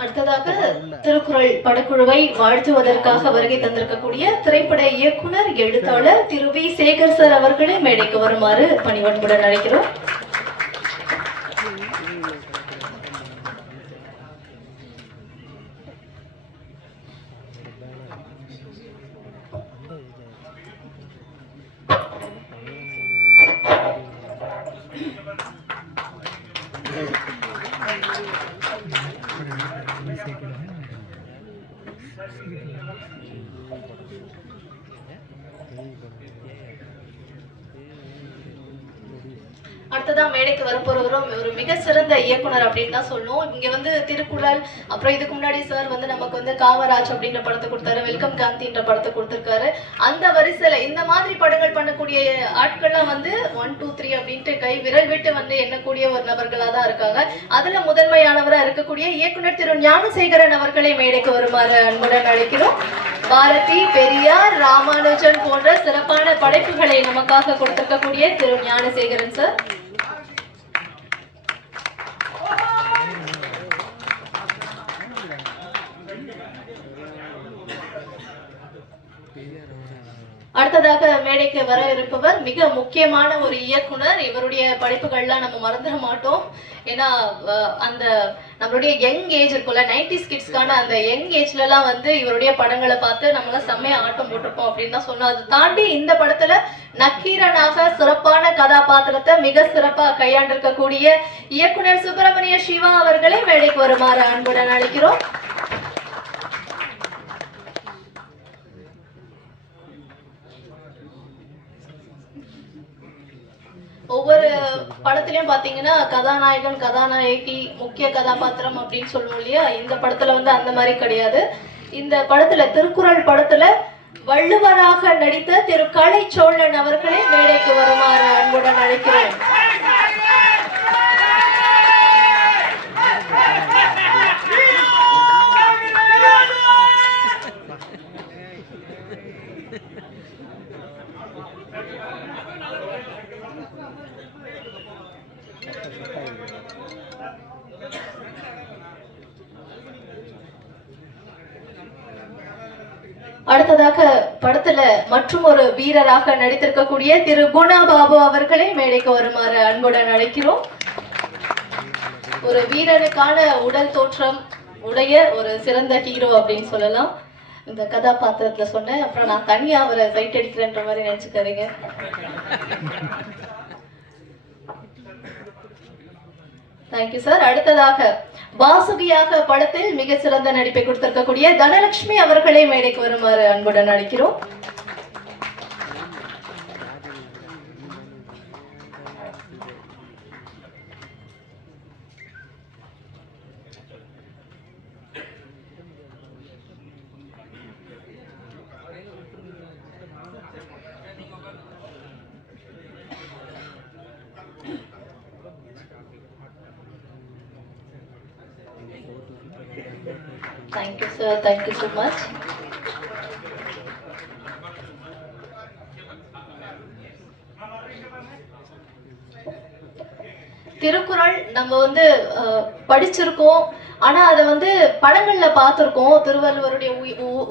அடுத்ததாக திருக்குறள் படக்குழுவை வாழ்த்துவதற்காக வருகை தந்திருக்கக்கூடிய திரைப்பட இயக்குனர் எழுத்தாளர் திரு வி சேகர் சார் அவர்களே மேடைக்கு வருமாறு பணிவன்புடன் அழைக்கிறோம். அடுத்ததான் மேடைக்கு வரப்போறவரும் ஒரு மிக சிறந்த இயக்குனர் அப்படின்னு தான் சொல்லணும். இங்க வந்து திருக்குறள், அப்புறம் இதுக்கு முன்னாடி சார் வந்து நமக்கு வந்து காமராஜ் அப்படின்ற படத்தை கொடுத்தாரு, வெல்கம் காந்தின்ற படத்தை கொடுத்திருக்காரு. அந்த வரிசையில இந்த மாதிரி படங்கள் பண்ணக்கூடிய ஆட்கள்லாம் வந்து 1 2 3 அப்படின்ட்டு கை விரல் விட்டு வந்து எண்ணக்கூடிய ஒரு நபர்களா தான் இருக்காங்க. அதுல முதன்மையானவரா இருக்கக்கூடிய இயக்குனர் திரு ஞானசேகரன் அவர்களை மேடைக்கு வருமாறு அன்புடன் அழைக்கிறோம். பாரதி, பெரியார், ராமானுஜன் போன்ற சிறப்பான படைப்புகளை நமக்காக கொடுத்திருக்கக்கூடிய திரு ஞானசேகரன் சார். அடுத்ததாக மேடைக்கு வர இருப்பவர் மிக முக்கியமான ஒரு இயக்குனர். இவருடைய படைப்புகள்லாம் நம்ம மறந்துட மாட்டோம். ஏன்னா அந்த நம்மளுடைய யங் ஏஜ் இருக்குல்ல, 90s கிட்ஸ்க்கான அந்த யங் ஏஜ்ல எல்லாம் வந்து இவருடைய படங்களை பார்த்து நம்மளாம் செம்மையா ஆட்டம் போட்டிருப்போம் அப்படின்னு தான் சொன்னோம். அதை தாண்டி இந்த படத்துல நக்கீரனாக சிறப்பான கதாபாத்திரத்தை மிக சிறப்பா கையாண்டிருக்கக்கூடிய இயக்குனர் சுப்பிரமணிய சிவா அவர்களை மேடைக்கு வருமாறு அன்புடன் அழைக்கிறோம். ஒவ்வொரு படத்திலயும் பாத்தீங்கன்னா கதாநாயகன், கதாநாயகி, முக்கிய கதாபாத்திரம் அப்படின்னு சொல்லுவோம் இல்லையா. இந்த படத்துல வந்து அந்த மாதிரி கிடையாது. இந்த படத்துல திருக்குறள் படத்துல வள்ளுவராக நடித்த திரு கலை சோழன் அவர்களை மேடைக்கு வருமாறு அன்புடன் அழைக்கிறேன். அடுத்ததாக படத்துல மற்றும் ஒரு வீரராக நடித்திருக்கக்கூடிய திரு குணா பாபு அவர்களை மேடைக்கு வருமாறு அன்புடன் அழைக்கிறோம். ஒரு வீரனுக்கான உடல் தோற்றம் உடைய ஒரு சிறந்த ஹீரோ அப்படின்னு சொல்லலாம். இந்த கதாபாத்திரத்துல சொன்னேன். அப்புறம் நான் தனியா அவரை சைட் அடிக்கிறேன்ற மாதிரி நினைச்சுக்காதீங்க. Thank you sir. அடுத்ததாக வாசுகியாக படத்தில் மிக சிறந்த நடிப்பை கொடுத்திருக்கக்கூடிய தனலட்சுமி அவர்களை மேடைக்கு வருமாறு அன்புடன் அழைக்கிறோம். Thank you, sir. Thank you so much. Thirukkural நம்ம வந்து படிச்சிருக்கோம். ஆனா அதை வந்து படங்கள்ல பார்த்திருக்கோம். திருவள்ளுவருடைய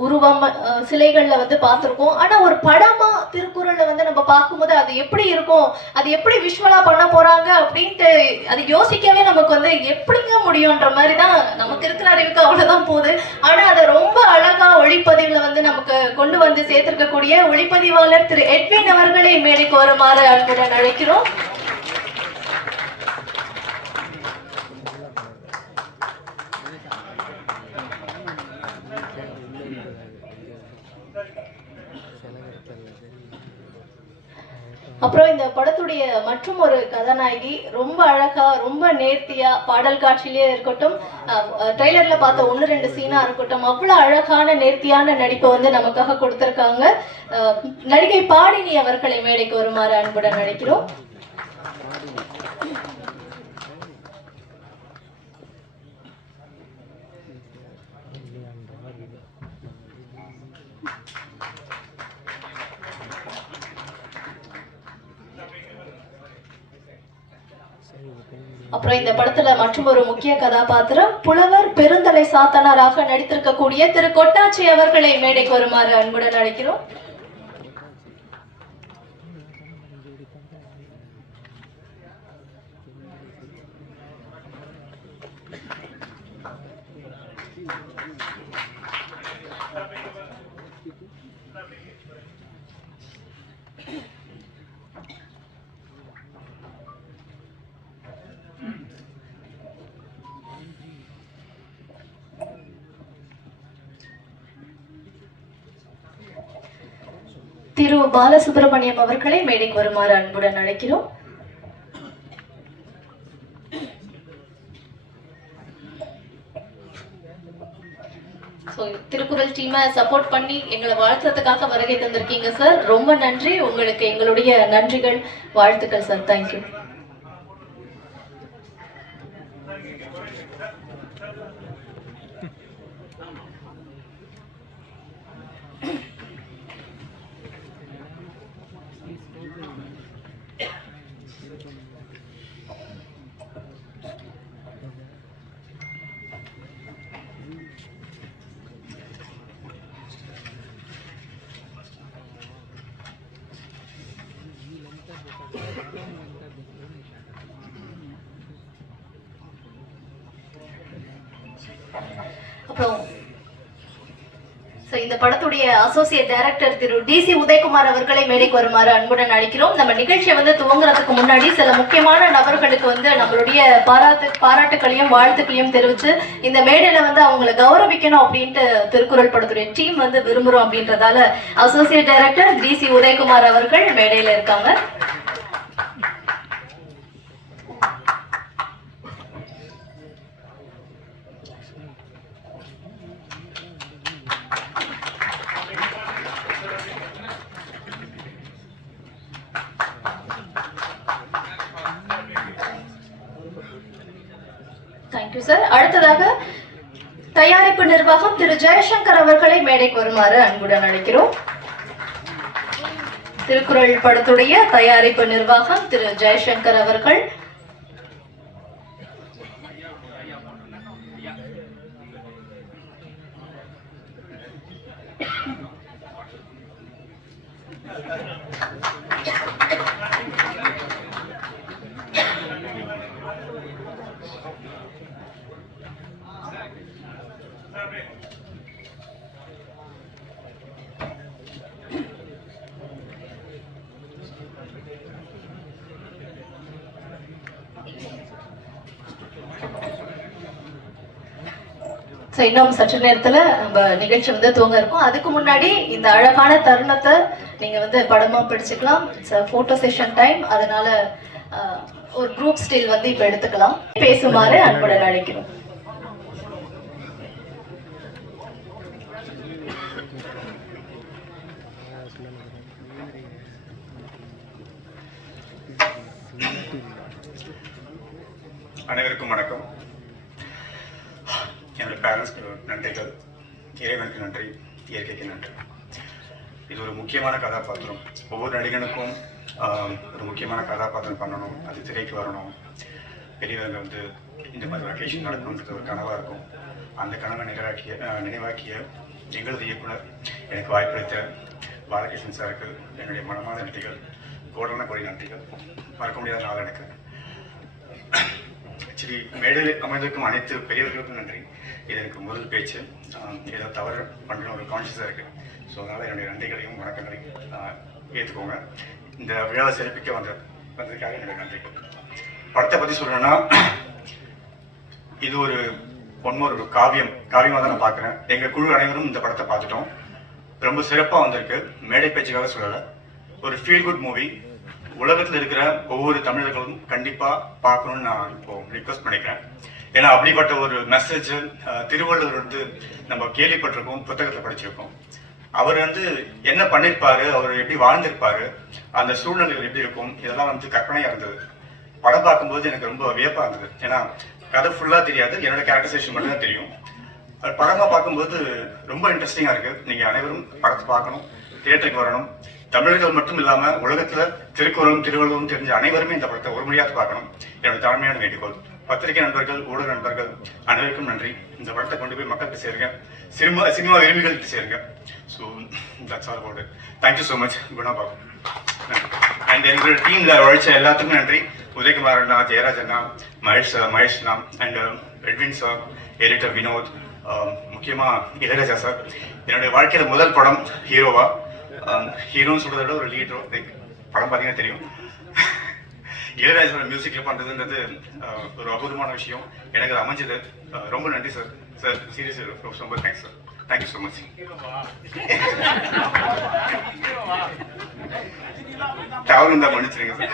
உருவம் சிலைகள்ல வந்து பார்த்திருக்கோம். ஆனா ஒரு படமா திருக்குறள்ல வந்து நம்ம பார்க்கும்போது அது எப்படி இருக்கும், அது எப்படி விஷுவலா பண்ண போறாங்க அப்படின்ட்டு அது யோசிக்கவே நமக்கு வந்து எப்படிங்க முடியும்ன்ற மாதிரி தான் நமக்கு இருக்கிற அறிவுக்கு அவ்வளவுதான் போகுது. ஆனா அதை ரொம்ப அழகா ஒளிப்பதிவுல வந்து நமக்கு கொண்டு வந்து சேர்த்திருக்கக்கூடிய ஒளிப்பதிவாளர் திரு எட்வின் அவர்களை மேடைக்கு வருமாறு அன்புடன் அழைக்கிறோம். அப்புறம் இந்த படத்துடைய மற்றும் ஒரு கதாநாயகி ரொம்ப அழகா, ரொம்ப நேர்த்தியா, பாடல் காட்சியிலே இருக்கட்டும், ட்ரெய்லர்ல பார்த்த 1-2 சீனா இருக்கட்டும், அவ்வளவு அழகான நேர்த்தியான நடிப்பை வந்து நமக்காக கொடுத்திருக்காங்க. நடிகை பாடினி அவர்களை மேடைக்கு வருமாறு அன்புடன் அழைக்கிறோம். அப்புறம் இந்த படத்துல மற்றும் ஒரு முக்கிய கதாபாத்திரம் புலவர் பெருந்தலை சாத்தனாராக நடித்திருக்கக்கூடிய திரு கொட்டாச்சி அவர்களை மேடைக்கு வருமாறு அன்புடன் அழைக்கிறோம். திரு பாலசுப்ரமணியம் அவர்களை மேடைக்கு வருமாறு அன்புடன் அழைக்கிறோம். திருக்குறள் டீமை சப்போர்ட் பண்ணி எங்களை வாழ்த்துறதுக்காக வருகை தந்திருக்கீங்க சார். ரொம்ப நன்றி. உங்களுக்கு எங்களுடைய நன்றிகள், வாழ்த்துக்கள் சார். தேங்க்யூ. அப்புறம் இந்த படத்துடைய அசோசியேட் டைரக்டர் திரு டிசி உதயகுமார் அவர்களை மேடைக்கு வருமாறு அன்புடன் அழைக்கிறோம். நம்ம நிகழ்ச்சியை துவங்குறதுக்கு முன்னாடி சில முக்கியமான நபர்களுக்கு நம்மளுடைய பாராட்டுகளையும் வாழ்த்துக்களையும் தெரிவிச்சு இந்த மேடையில அவங்களை கௌரவிக்கணும் அப்படின்ட்டு திருக்குறள் படத்துடைய டீம் விரும்புறோம் அப்படின்றதால அசோசியேட் டைரக்டர் டிசி உதயகுமார் அவர்கள் மேடையில இருக்காங்க. Thank you sir. அடுத்ததாக தயாரிப்பு நிர்வாகம் திரு ஜெயசங்கர் அவர்களை மேடைக்கு வருமாறு அன்புடன் அழைக்கிறோம். திருக்குறள் படத்துடைய தயாரிப்பு நிர்வாகம் திரு ஜெயசங்கர் அவர்கள். இன்னும் சற்று நேரத்துல நம்ம நிகழ்ச்சி துவங்க இருக்கும். அதுக்கு முன்னாடி இந்த அழகான தருணத்தை நீங்க படமா பிடிச்சுக்கலாம். போட்டோ செஷன் டைம், அதனால ஒரு குரூப் ஸ்டில் இப்ப எடுத்துக்கலாம். பேசுமாறு அன்புடன் அழைக்கிறோம். அனைவருக்கும் வணக்கம். என்னோட பேரண்ட்ஸ்க்கு நன்றிகள், இறைவனுக்கு நன்றி, இயற்கைக்கு நன்றி. இது ஒரு முக்கியமான கதாபாத்திரம். ஒவ்வொரு நடிகனுக்கும் ஒரு முக்கியமான கதாபாத்திரம் பண்ணணும், அது திரைக்கு வரணும், பெரியவங்க இந்த மாதிரி வெக்கேஷன் நடக்கணுன்றது ஒரு கனவாக இருக்கும். அந்த கனவை நினைவாக்கிய எங்களது இயக்குனர் எனக்கு வாய்ப்பளித்த பாலகிருஷ்ணன் சாருக்கு என்னுடைய மனமார்ந்த நன்றிகள், கோடான கோடி நன்றிகள். மறக்க முடியாத நாள் எனக்கு. ஆக்சுவலி மேடையில் அமைந்திருக்கும் அனைத்து பெரியவர்களுக்கும் நன்றி. இது எனக்கு முதல் பேச்சு. ஏதோ தவறு பண்ணுற ஒரு கான்ஷியஸாக இருக்குது. ஸோ அதனால் என்னுடைய நன்றிகளையும் வணக்கங்களையும் ஏற்றுக்கோங்க. இந்த விழாவை சிறப்பிக்க வந்ததுக்காக என்னுடைய நன்றிகள். படத்தை பற்றி சொல்லணும்னா, இது ஒரு காவியமாக தான் நான் பார்க்குறேன். எங்கள் குழு அனைவரும் இந்த படத்தை பார்த்துட்டோம். ரொம்ப சிறப்பாக வந்திருக்கு. மேடை பேச்சுக்காக சொல்லலை, ஒரு ஃபீல் குட் மூவி. உலகத்தில் இருக்கிற ஒவ்வொரு தமிழர்களும் கண்டிப்பாக பார்க்கணும்னு நான் இப்போ ரிக்வெஸ்ட் பண்ணிக்கிறேன். ஏன்னா அப்படிப்பட்ட ஒரு மெசேஜ் திருவள்ளுவர் நம்ம கேள்விப்பட்டிருக்கோம், புத்தகத்தில் படிச்சிருக்கோம். அவர் என்ன பண்ணியிருப்பாரு, அவர் எப்படி வாழ்ந்திருப்பாரு, அந்த சூழ்நிலைகள் எப்படி இருக்கும், இதெல்லாம் கற்பனையாக இருந்தது. படம் பார்க்கும்போது எனக்கு ரொம்ப வியப்பாக இருந்தது. ஏன்னா கதை ஃபுல்லாக தெரியாது, என்னோட கேரக்டரைசேஷன் மட்டும் தான் தெரியும். படமாக பார்க்கும்போது ரொம்ப இன்ட்ரெஸ்டிங்காக இருக்குது. நீங்கள் அனைவரும் படத்தை பார்க்கணும், தியேட்டருக்கு வரணும். தமிழர்கள் மட்டும் இல்லாமல் உலகத்தில் திருக்குறளும் திருவள்ளுவரும் தெரிஞ்ச அனைவருமே இந்த படத்தை ஒரு முறையாக பார்க்கணும் என்னோட தாழ்மையான வேண்டுகோள். பத்திரிகை நண்பர்கள், ஊடக நண்பர்கள் அனைவருக்கும் நன்றி. இந்த படத்தை கொண்டு போய் மக்கள்கிட்ட சேருங்க, சினிமா விரும்பிகள்கிட்ட சேருங்க. So that's all about it. Thank you so much Guna Babu. And எங்களோட டீமில் உழைச்ச எல்லாத்துக்கும் நன்றி. உதயகுமார் அண்ணா, ஜெயராஜ் அண்ணா, மகேஷ் அண்ணா and Edwin sir, editor Vinod, முக்கியமாக இளையராஜா சார். என்னுடைய வாழ்க்கையில் முதல் படம் ஹீரோவா, ஹீரோன்னு சொல்றதை விட ஒரு லீடரோ, படம் பார்த்தீங்கன்னா தெரியும். இளையராஜோட மியூசிக்ல பண்றதுன்றது ஒரு அற்புதமான விஷயம். எனக்கு அது அமைஞ்சது. ரொம்ப நன்றி சார். சார் சீரியஸ்லி ரொம்ப thanks sir. Thank you so much. தவறு இருந்தால் மன்னிச்சிருங்க sir.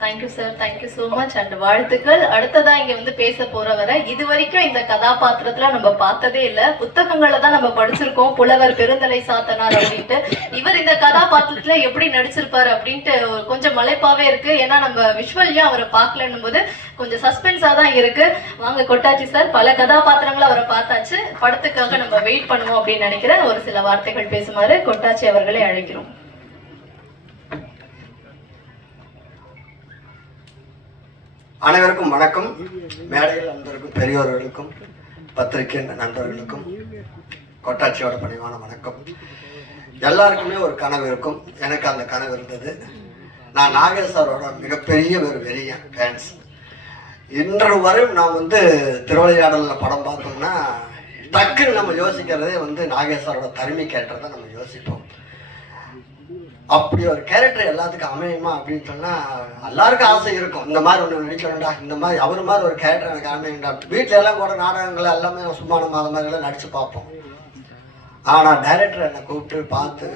Thank you sir, thank you so much and வாழ்த்துக்கள். அடுத்ததா இங்க வந்து பேச போறவரை இது வரைக்கும் இந்த கதாபாத்திரத்துல நம்ம பார்த்ததே இல்லை. புத்தகங்களை தான் நம்ம படிச்சிருக்கோம், புலவர் பெருந்தலை சாத்தனார் அப்படின்ட்டு. இவர் இந்த கதாபாத்திரத்துல எப்படி நடிச்சிருப்பாரு அப்படின்ட்டு கொஞ்சம் மலைப்பாவே இருக்கு. ஏன்னா நம்ம விஷுவல்லையும் அவரை பார்க்கலன்னும் போது கொஞ்சம் சஸ்பென்ஸா தான் இருக்கு. வாங்க கொட்டாச்சி சார், பல கதாபாத்திரங்களை அவரை பார்த்தாச்சு, படத்துக்காக நம்ம வெயிட் பண்ணுவோம் அப்படின்னு நினைக்கிறேன். ஒரு சில வார்த்தைகள் பேசுமாறு கொட்டாச்சி அவர்களை அழைக்கிறோம். அனைவருக்கும் வணக்கம். மேடையில் நண்பருக்கும், பெரியோர்களுக்கும், பத்திரிகை நண்பர்களுக்கும் கொட்டாட்சியோட பணிவான வணக்கம். எல்லாருக்குமே ஒரு கனவு இருக்கும். எனக்கு அந்த கனவு இருந்தது. நான் நாகேஸ்வரோட மிகப்பெரிய ஒரு வெறிய ஃபேன்ஸ். இன்று வரையும் நான் வந்து திருவிளையாடலில் படம் பார்த்தோம்னா டக்குன்னு நம்ம யோசிக்கிறதே வந்து நாகேஸ்வரோட தனிமை கேரக்டர் தான் நம்ம யோசிப்போம். அப்படி ஒரு கேரக்டர் எல்லாத்துக்கும் அமையுமா அப்படின்னு சொன்னால் எல்லாருக்கும் ஆசை இருக்கும். இந்த மாதிரி ஒன்று நடிக்கணும்டா, இந்த மாதிரி அவர் மாதிரி ஒரு கேரக்டர் எனக்கு அமையும்டா. வீட்டில் எல்லாம் கூட நாடகங்கள் எல்லாமே சும்மா நம்ம அது மாதிரிலாம் நடித்து பார்ப்போம். ஆனால் டைரக்டர் என்னை கூப்பிட்டு பார்த்து,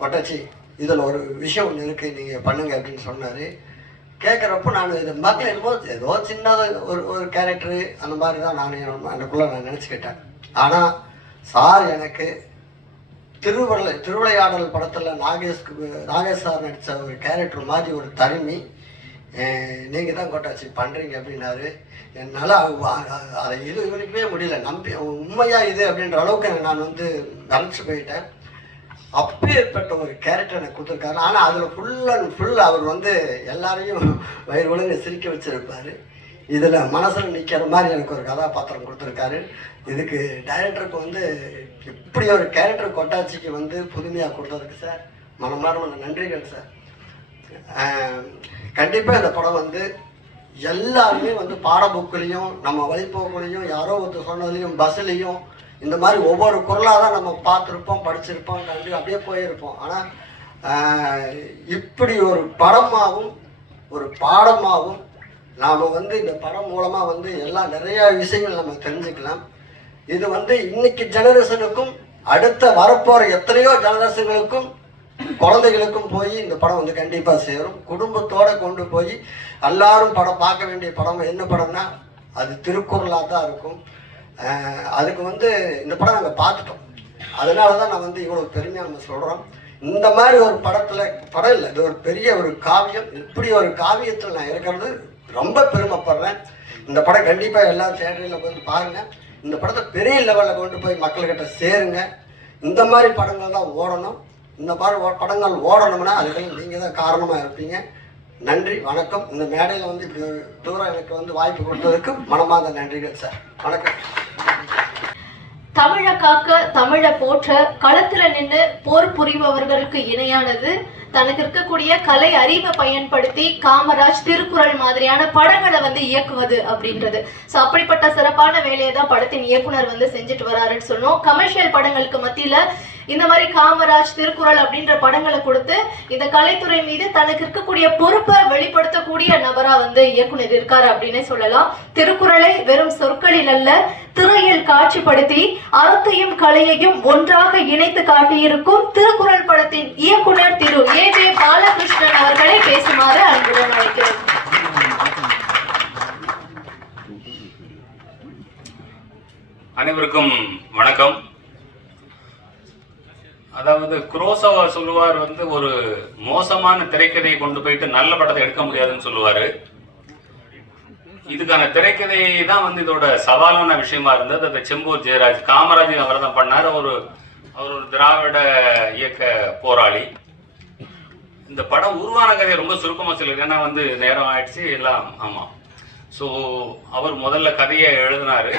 கொட்டாச்சி இதில் ஒரு விஷயம் ஒன்று இருக்குது, நீங்கள் பண்ணுங்க அப்படின்னு சொன்னார். கேட்குறப்போ நான் இது மக்கள் என்னமோ ஏதோ சின்னதாக ஒரு கேரக்டரு அந்த மாதிரி தான் நான் எனக்குள்ளே நான் நினச்சிக்கிட்டேன். ஆனால் சார் எனக்கு திருவிளையாடல் படத்தில் நாகேஷ் சார் நடித்த ஒரு கேரக்டர் மாதிரி ஒரு தனிமை நீங்கள் தான் கொட்டாச்சி பண்ணுறீங்க அப்படின்னாரு. என்னால் அதை இது வரைக்குமே முடியல. உண்மையாக இது அப்படின்ற அளவுக்கு நான் வந்து நினச்சி போயிட்டேன். அப்பேற்பட்ட ஒரு கேரக்டர் எனக்கு கொடுத்துருக்காரு. ஆனால் அதில் ஃபுல் அண்ட் ஃபுல் அவர் வந்து எல்லாரையும் வயிறு ஒழுங்கு சிரிக்க வச்சுருப்பார். இதில் மனசில் நிற்கிற மாதிரி எனக்கு ஒரு கதாபாத்திரம் கொடுத்துருக்காரு. இதுக்கு டைரக்டருக்கு வந்து இப்படி ஒரு கேரக்டர் கொட்டாச்சிக்கு வந்து புதுமையாக கொடுத்ததுக்கு சார் மனமார்ந்த நன்றிகள் சார். கண்டிப்பாக இந்த படம் வந்து எல்லாருமே வந்து பாட புக்குலேயும் நம்ம வழிபோக்குலையும் யாரோ ஒருத்தர் சொன்னதுலேயும் பஸ்ஸுலேயும் இந்த மாதிரி ஒவ்வொரு குரலாக தான் நம்ம பார்த்துருப்போம், படிச்சிருப்போம், கண்டு அப்படியே போயிருப்போம். ஆனால் இப்படி ஒரு படமாகவும் ஒரு பாடமாகவும் நாம் வந்து இந்த படம் மூலமாக வந்து நிறையா விஷயங்கள் நம்ம தெரிஞ்சுக்கலாம். இது வந்து இன்னைக்கு ஜெனரேஷனுக்கும் அடுத்த வரப்போகிற எத்தனையோ ஜெனரேஷன்களுக்கும் குழந்தைகளுக்கும் போய் இந்த படம் வந்து கண்டிப்பாக சேரும். குடும்பத்தோடு கொண்டு போய் எல்லாரும் படம் பார்க்க வேண்டிய படம் என்ன படம்னா அது திருக்குறளாக தான் இருக்கும். அதுக்கு வந்து இந்த படம் நாங்கள் பார்த்துட்டோம். அதனால தான் நான் வந்து இவ்வளோ பெருமையாக நம்ம சொல்கிறோம். இந்த மாதிரி ஒரு படம் இல்லை, இது ஒரு பெரிய ஒரு காவியம். இப்படி ஒரு காவியத்தில் நான் இருக்கிறது ரொம்ப பெருமைப்படுறேன். இந்த படம் கண்டிப்பாக எல்லா தேட்டரில் வந்து பாருங்கள். இந்த படத்தை பெரிய லெவலில் கொண்டு போய் மக்கள்கிட்ட சேருங்க. இந்த மாதிரி படங்கள் தான் ஓடணும். இந்த மாதிரி படங்கள் ஓடணும்னா அதுக்கெல்லாம் நீங்கள் தான் காரணமாக இருப்பீங்க. நன்றி, வணக்கம். இந்த மேடையில் வந்து இப்படி ஒரு தூரம் எனக்கு வந்து வாய்ப்பு கொடுத்ததுக்கு மனமார்ந்த நன்றிகள் சார். வணக்கம். தமிழை காக்க, தமிழை போற்ற, களத்துல நின்று போர் புரிபவர்களுக்கு இணையானது தனக்கு இருக்கக்கூடிய கலை அறிவை பயன்படுத்தி காமராஜ், திருக்குறள் மாதிரியான படங்களை வந்து இயக்குவது அப்படின்றது. ஸோ அப்படிப்பட்ட சிறப்பான வேலையை தான் படத்தின் இயக்குனர் வந்து செஞ்சுட்டு வராருன்னு சொன்னோம். கமர்ஷியல் படங்களுக்கு மத்தியில இந்த மாதிரி காமராஜ், திருக்குறள் அப்படின்ற படங்களை கொடுத்து இந்த கலைத்துறை மீது தனக்கு இருக்கக்கூடிய பொறுப்பை வெளிப்படுத்தக்கூடிய நபரா வந்து இயக்குனர் இருக்காரு அப்படின்னே சொல்லலாம். திருக்குறளை வெறும் சொற்களில் அல்ல, திரையில் காட்சிப்படுத்தி அறத்தையும் கலையையும் ஒன்றாக இணைத்து காட்டியிருக்கும் திருக்குறள் படத்தின் இயக்குனர் திரு ஏ.ஜே. பாலகிருஷ்ணன் அவர்களை பேசுமாறு அன்புடன் அழைக்கிறேன். அனைவருக்கும் வணக்கம். அதாவது குரோசவா சொல்லுவார் வந்து ஒரு மோசமான திரைக்கதையை கொண்டு போயிட்டு நல்ல படத்தை எடுக்க முடியாதுன்னு சொல்லுவாரு. இதுக்கான திரைக்கதை தான் வந்து இதோட சவாலான விஷயமா இருந்தது. அந்த செம்பூர் ஜெயராஜ், காமராஜ் அவர் தான் பண்ணார். அவர் ஒரு திராவிட இயக்க போராளி. இந்த படம் உருவான கதையை ரொம்ப சுருக்கமாக சொல்லுது, ஏன்னா வந்து நேரம் ஆயிடுச்சு எல்லாம். ஆமாம். ஸோ அவர் முதல்ல கதையை எழுதினாரு.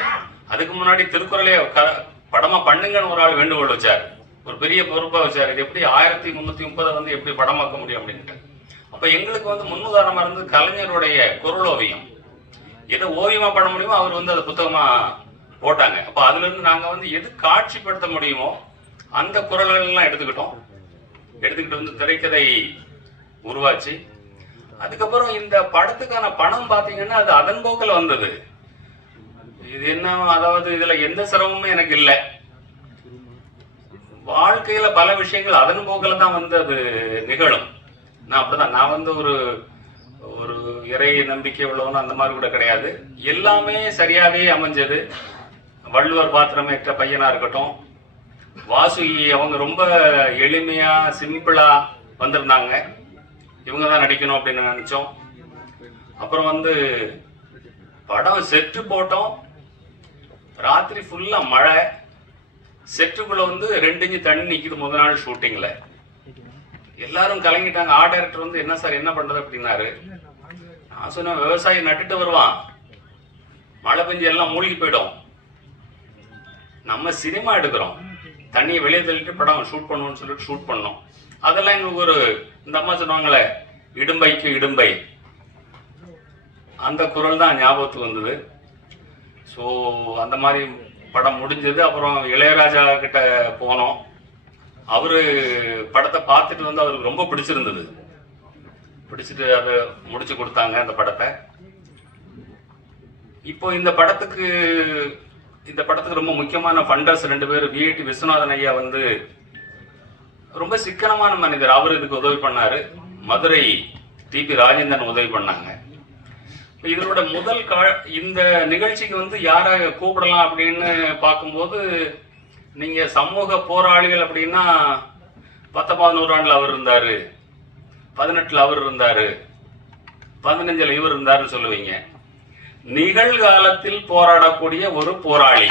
அதுக்கு முன்னாடி திருக்குறளே படமாக பண்ணுங்கன்னு ஒரு ஆள் வேண்டுகோள் வச்சார், ஒரு பெரிய பொறுப்பாக வச்சார். இது எப்படி 1330 வந்து எப்படி படமாக்க முடியும் அப்படின்ட்டு. அப்போ எங்களுக்கு வந்து முன்னுதாரணமாக இருந்து கலைஞருடைய குரல் ஓவியம், எதை ஓவியமாக பண்ண முடியுமோ அவர் வந்து அதை புத்தகமாக போட்டாங்க. அப்போ அதுலேருந்து நாங்கள் வந்து எது காட்சிப்படுத்த முடியுமோ அந்த குரல்கள்லாம் எடுத்துக்கிட்டு வந்து திரைக்கதை உருவாச்சு. அதுக்கப்புறம் இந்த படத்துக்கான பணம் பார்த்தீங்கன்னா அது அதன் போக்கில் வந்தது. இது என்ன, அதாவது இதில் எந்த சிரமமும் எனக்கு இல்லை. வாழ்க்கையில் பல விஷயங்கள் அதன் போக்கில் தான் வந்து அது நிகழும். நான் அப்படிதான், நான் வந்து ஒரு இறை நம்பிக்கை உள்ளவனும் அந்த மாதிரி கூட கிடையாது. எல்லாமே சரியாகவே அமைஞ்சது. வள்ளுவர் பாத்திரமே எட்ட பையனாக இருக்கட்டும், வாசுகி அவங்க ரொம்ப எளிமையா சிம்பிளா வந்திருந்தாங்க. இவங்க தான் நடிக்கணும் அப்படின்னு நினைச்சோம். அப்புறம் வந்து படம் செட்டு போட்டோம், ராத்திரி ஃபுல்லா மழை, செட்டுக்குள்ள வந்து 2 இன்ச்சு தண்ணி நிக்குது முதல் நாள் ஷூட்டிங்ல. எல்லாரும் கலங்கிட்டாங்க. ஆர்ட் டைரக்டர் வந்து என்ன சார் என்ன பண்றது அப்படின்னாரு. நான் சொன்னேன், விவசாயி நட்டுட்டு வருவான், மழை பெஞ்சு எல்லாம் மூழ்கி போயிடும். நம்ம சினிமா எடுக்கிறோம், தண்ணியை வெளியே தள்ளிட்டு படம் ஷூட் பண்ணுவோம்னு சொல்லிட்டு ஷூட் பண்ணோம். அதெல்லாம் எங்களுக்கு ஒரு, இந்த அம்மா சொன்னாங்களே இடும்பைக்கு இடும்பை, அந்த குரல் தான் ஞாபகத்துக்கு வந்தது. ஸோ அந்த மாதிரி படம் முடிஞ்சது. அப்புறம் இளையராஜா கிட்ட போனோம். அவரு படத்தை பார்த்துட்டு வந்து அவருக்கு ரொம்ப பிடிச்சிட்டு அதை முடிச்சு கொடுத்தாங்க அந்த படத்தை. இப்போ இந்த படத்துக்கு ரொம்ப முக்கியமான ஃபண்டர்ஸ் 2 பேர். விஐடி விஸ்வநாதன் ஐயா வந்து ரொம்ப சிக்கனமான மனிதர், அவர் இதுக்கு உதவி பண்ணாரு. மதுரை டிபி ராஜேந்திரன் உதவி பண்ணாங்க. இதனோட முதல் இந்த நிகழ்ச்சிக்கு வந்து யாரை கூப்பிடலாம் அப்படின்னு பார்க்கும்போது, நீங்க சமூக போராளிகள் அப்படின்னா 19ஆம் நூற்றாண்டுல அவர் இருந்தாரு, 18ல் அவர் இருந்தாரு, 15ல் இவர் இருந்தாருன்னு சொல்லுவீங்க. நிகழ்காலத்தில் போராடக்கூடிய ஒரு போராளி,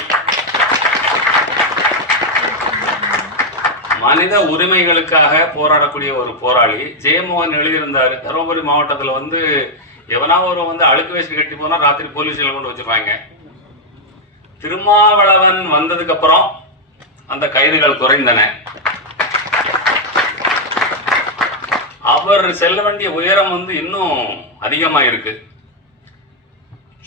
மனித உரிமைகளுக்காக போராடக்கூடிய ஒரு போராளி. ஜெயமோகன் எழுதியிருந்தாரு, தருமபுரி மாவட்டத்தில் வந்து எவனா ஒரு வந்து அழுக்கு வேஷ்டி கட்டி போனா ராத்திரி போலீஸ்ல கொண்டு வச்சிருவாங்க. திருமாவளவன் வந்ததுக்கு அப்புறம் அந்த கைதுகள் குறைந்தன. அவர் செல்ல வேண்டிய உயரம் வந்து இன்னும் அதிகமா இருக்கு.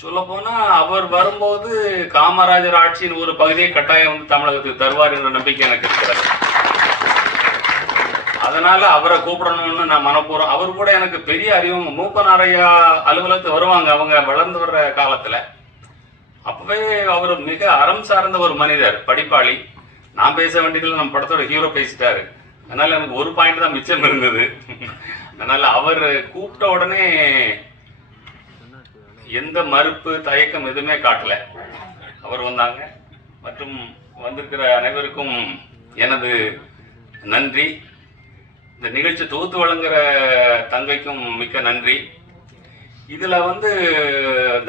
சொல்ல போனா அவர் வரும்போது காமராஜர் ஆட்சியின் ஒரு பகுதியை கட்டாயம் வந்து தமிழகத்துக்கு தருவார் என்ற நம்பிக்கை எனக்கு இருக்கிறது. அதனால அவரை கூப்பிடணும்னு நான் மனப்பூர்வம். அவர் கூட எனக்கு பெரிய அறிவும். மூப்பனாரையா அலுவலகத்துக்கு வருவாங்க அவங்க வளர்ந்து வர்ற காலத்துல. அப்பவே அவர் மிக அறம் சார்ந்த ஒரு மனிதர், படிப்பாளி. நான் பேச வேண்டியதில் நம்ம படத்தோட ஹீரோ பேசிட்டாரு. அதனால எனக்கு ஒரு பாயிண்ட் தான் மிச்சம் இருந்தது. அதனால அவர் கூப்பிட்ட உடனே எந்த மறுப்பு தயக்கம் எதுவுமே காட்டல. அவர் வந்தாங்க. மற்றும் வந்திருக்கிற அனைவருக்கும் எனது நன்றி. இந்த நிகழ்ச்சி தொகுத்து வழங்குற தங்கைக்கும் மிக்க நன்றி. இதுல வந்து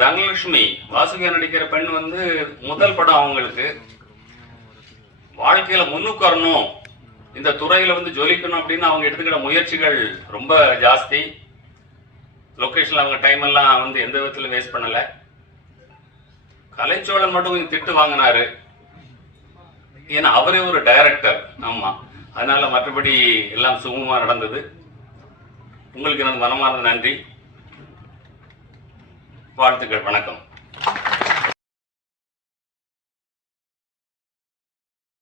தனலட்சுமி வாசுகியா நடிக்கிற பெண் வந்து முதல் படம். அவங்களுக்கு வாழ்க்கையில முன்னுக்கு வரணும், இந்த துறையில வந்து ஜொலிக்கணும் அப்படின்னு அவங்க எடுத்துக்கிற முயற்சிகள் ரொம்ப ஜாஸ்தி. லொகேஷன்ல அவங்க டைம் எல்லாம் வந்து எந்த விதத்திலும் வேஸ்ட் பண்ணல. கலைச்சோழன் மட்டும் கொஞ்சம் திட்டு வாங்கினாரு, ஏன்னா அவரே ஒரு டைரக்டர். ஆமா, அதனால மற்றபடி எல்லாம் சுகமா நடந்தது. உங்களுக்கு எனது மனமார்ந்த நன்றி, வாழ்த்துக்கள், வணக்கம்.